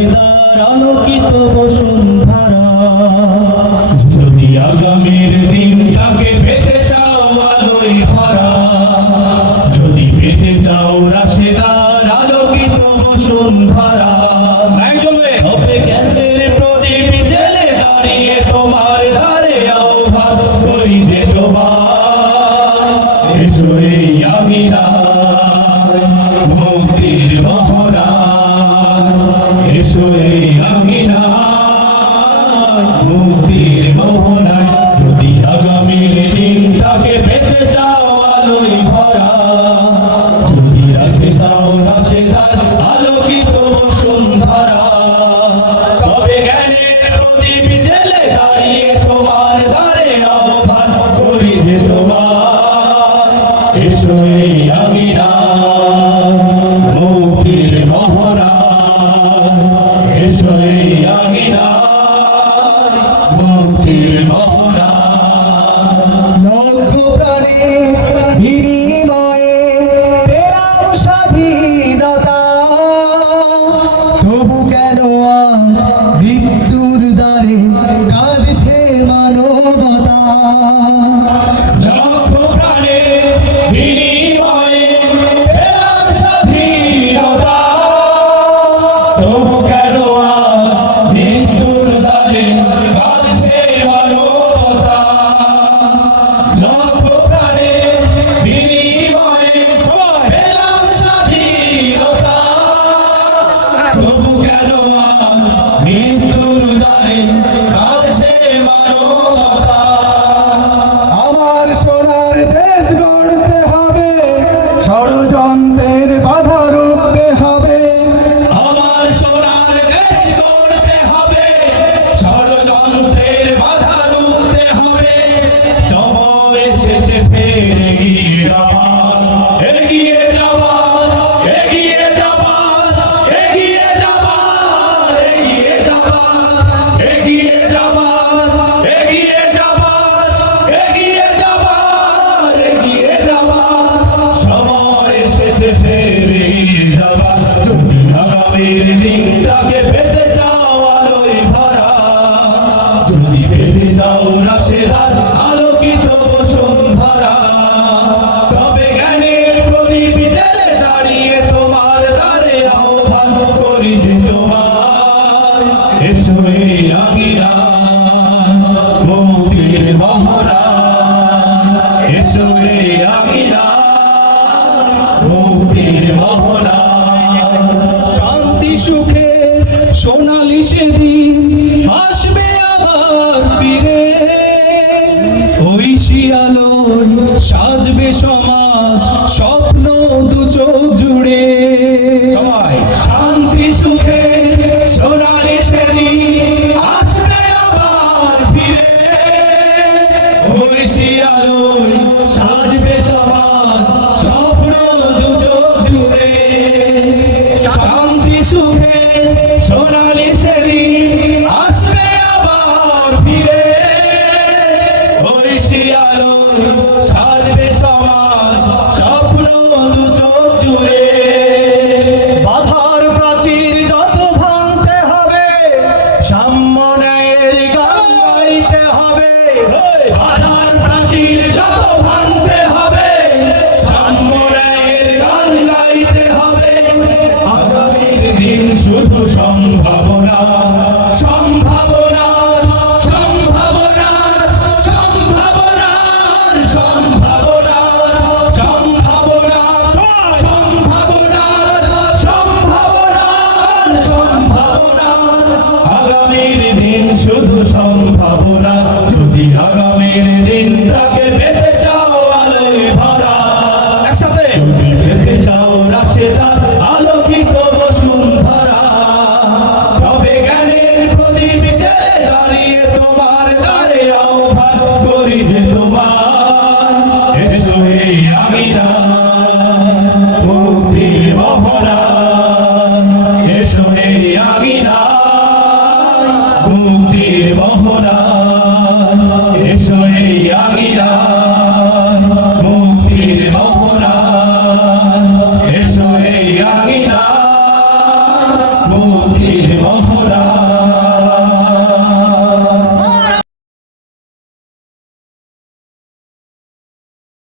রাশেদার আলোকিত বসুন্ধরা। যদি আগামীর দিনটাকে পেতে চাও আলোয় ভরা, যদি পেতে চাও রাশেদার আলোকিত বসুন্ধরা, তবে জ্ঞানের প্রদীপ জেলে দাঁড়িয়ে তোমার ধারে আহ্বান করি যে তোমার। এসো এই আঙিনায় মুক্তির মোহনায়, এসো এই আঙিনায় মুক্তির মোহনায়। যদি আগামীর দিনটাকে পেতে চাও আলোয় ভরা, যদি রাখতে চাও রাশেদার আলোকিত বসুন্ধরা, তবে জ্ঞানের প্রদীপ জেলে দাঁড়িয়ে তোমার দ্বারে আহ্বান করি যে তোমার। এসো এই আঙিনায় মুক্তির মোহনায়, এসো এই আঙিনায় মুক্তির মোহনায়। লক্ষ প্রাণের বিনিময়ে পেলাম স্বাধীনতা, তবু কেন আজ মৃত্যুর দ্বারে কাঁদছে মানবতা। লক্ষ প্রাণের বিনিময়ে পেলাম স্বাধীনতা, তবু কেন আজ মৃত্যুর দ্বারে কাঁদছে মানবতা। লক্ষ প্রাণের বিনিময়ে পেলাম স্বাধীনতা, তবু কেন আজ মৃত্যুর দ্বারে কাঁদছে মানবতা। আমার সোনার দেশ গড়তে হবে, ষড়যন্ত্রের বাধা রুখতে হবে। আমার সোনার দেশ গড়তে হবে, ষড়যন্ত্রের বাধা রুখতে হবে। সময় এসেছে ফের এগিয়ে যাওয়ার, এগিয়ে যাওয়ার, এগিয়ে যাওয়ার, এগিয়ে যাওয়ার, এগিয়ে যাওয়ার, এগিয়ে যাওয়ার, এগিয়ে যাওয়ার, এগিয়ে যাওয়ার, এগিয়ে যাওয়ার। সময় এসেছে ফের এগিয়ে যাওয়ার। যদি আগামীর দিনটাকে পেতে চাও আলোয় ভরা, যদি পেতে চাও রাশেদার আলোকিত বসুন্ধরা, তবে জ্ঞানের প্রদীপ জেলে দাঁড়িয়ে তোমার দ্বারে আহ্বান করি যে তোমার। এসো এই আঙিনায় মুক্তির মোহনায়, এসো এই আঙিনায় মুক্তির মোহনায়। শান্তি সুখে সোনালি সেদিন আসবে আবার ফিরে, ঐশী আলোয় সাজবে সমাজ স্বপ্ন দু চোখ জুড়ে। শান্তি সুখে সোনালি সেদিন আসবে আবার ফিরে, ঐশী আলোয় সাজবে সমাজ স্বপ্ন দু চোখ জুড়ে। শান্তি সুখে সোনালি সেদিন আসবে আবার ফিরে, ঐশী আলোয় সাজবে সমাজ স্বপ্ন দু চোখ জুড়ে। বাধার প্রাচীর যত ভাঙতে হবে, সাম্য ন্যায়ের গান গাইতে হবে। বাধার প্রাচীর যত ভাঙতে হবে, সাম্য ন্যায়ের গান গাইতে হবে। আগামীর দিন শুধু সম্ভাবনা, সম্ভাবনা, সম্ভাবনা, সম্ভাবনা, সম্ভাবনা, সম্ভাবনা, সম্ভাবনা, সম্ভাবনা, সম্ভাবনা। আগামীর দিন শুধু সম্ভাবনা। যদি আগামীর দিনটাকে পেতে চাও আলোয় ভরা, একসাথে যদি পেতে চাও রাশেদার আলোকিত বসুন্ধরা, তবে জ্ঞানের প্রদীপ জেলে দাঁড়িয়ে তোমার দ্বারে আহ্বান করি যে তোমার। এসো এই আঙিনায় মুক্তির মোহনায়, এসো এই আঙিনায় মুক্তির মোহনায়, এসো এই আঙিনায় মুক্তির মোহনায়, এসো এই আঙিনায় মুক্তির মহড়া